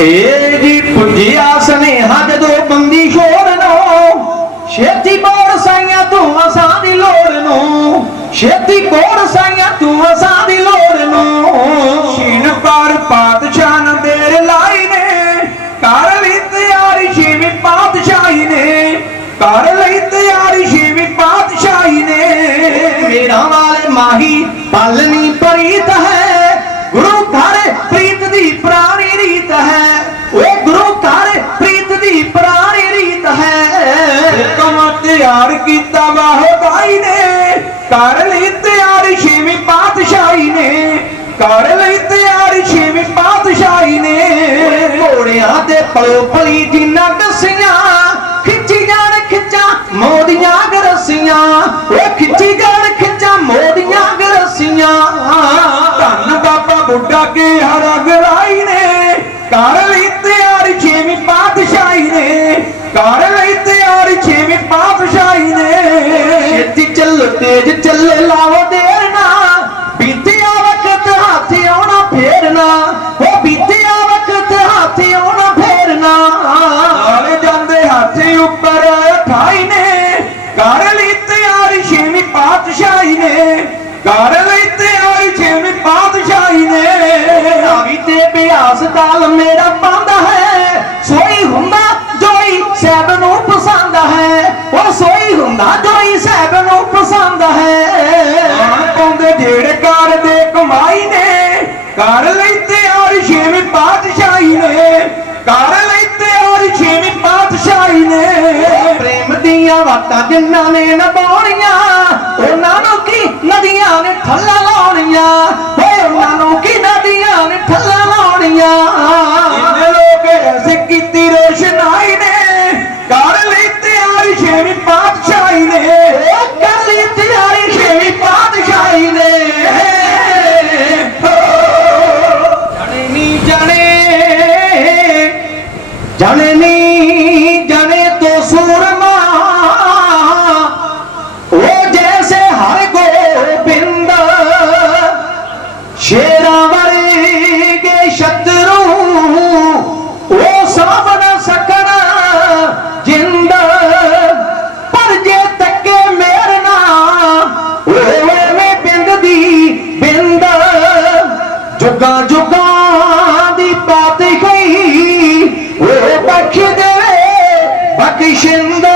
ਏ ਜੀ ਪੁੱਜਿਆ ਸਨੇਹਾ ਜਦੋਂ ਬੰਦੀ ਸ਼ੋਰ ਨੂੰ ਛੇਤੀ ਬੋੜ ਸਾਈਆਂ ਤੂੰ ਅਸਾਂ ਦੀ ਲੋੜ ਨੂੰ। ਛੇਤੀ ਬੋੜ ਸਾਈਆਂ ਤੂੰ ਅਸਾਂ ਦੀ ਲੋੜ ਨੂੰ। ਸ਼ੀਨ ਪਰ ਪਾਤਸ਼ਾਹ ਨੇ ਦੇਰ ਲਾਈ ਨੇ। ਕਰ ਲਈ ਤਿਆਰੀ ਛੇਵੀਂ ਪਾਤਸ਼ਾਹੀ ਨੇ। ਕਰ ਲਈ ਕਮਾ ਤਿਆਰ ਕੀਤਾ ਵਾਹਦਾਈ ਨੇ। ਕਰ ਲਈ ਤਿਆਰੀ ਛੇਵੀਂ ਪਾਤਸ਼ਾਹੀ ਨੇ। ਕਰ ਲਈ ਤਿਆਰੀ ਛੇਵੀਂ ਪਾਤਸ਼ਾਹੀ ਨੇ। ਘੋੜਿਆਂ ਤੇ ਪਲੋ ਪਲੀ ਤੇਜ ਚੱਲੇ ਲਾਵੋ ਦੇਰ ਬੀਤਿਆ ਵਕਤ ਹੱਥ ਆਉਣਾ ਫੇਰਨਾ। ਓ ਬੀਤਿਆ ਵਕਤ ਹੱਥ ਆਉਣਾ ਫੇਰਨਾ। ਨਾਲੇ ਜਾਂਦੇ ਹਾਥੀ ਉੱਪਰ ਠਾਈ ਨੇ। ਕਰ ਲਈ ਤਿਆਰੀ ਛੇਵੀਂ ਪਾਤਸ਼ਾਹੀ ਨੇ। ਕਰ ਲਈ ਤਿਆਰੀ ਛੇਵੀਂ ਪਾਤਸ਼ਾਹੀ ਨੇ। ਰਾਵੀ ਤੇ ਬਿਆਸ ਤਾਲ ਮੇਰਾ ਪਾਉਂਦਾ ਹੈ। ਸੋਈ ਹੁੰਦਾ ਜੋਈ ਸਹਿਬ ਨੂੰ ਪਸੰਦ ਹੈ। ਉਹ ਸੋਈ ਹੁੰਦਾ ਪਾਉਂਦੇ ਦੇ ਕਮਾਈ ਨੇ, ਕਰ ਲਈ ਤਿਆਰੀ ਛੇਵੀਂ ਪਾਤਸ਼ਾਹੀ ਨੇ, ਕਰ ਲਈ ਤਿਆਰੀ ਛੇਵੀਂ ਪਾਤਸ਼ਾਹੀ ਨੇ। ਪ੍ਰੇਮ ਦੀਆਂ ਵਾਟਾਂ ਜਿਨ੍ਹਾਂ ਨੇ ਨਭਾਉਣੀਆਂ, ਉਹਨਾਂ ਨੂੰ ਕੀ ਨਦੀਆਂ ਨੇ ਠੱਲਾ शेरा वरेगे शत्रु ओ सभ न सकण जिंद पर जे तके मेरना ओवे में बिंद दी बिंद जुगा जुगा दी पाती गई ओ बख्श दे बख्शिंदा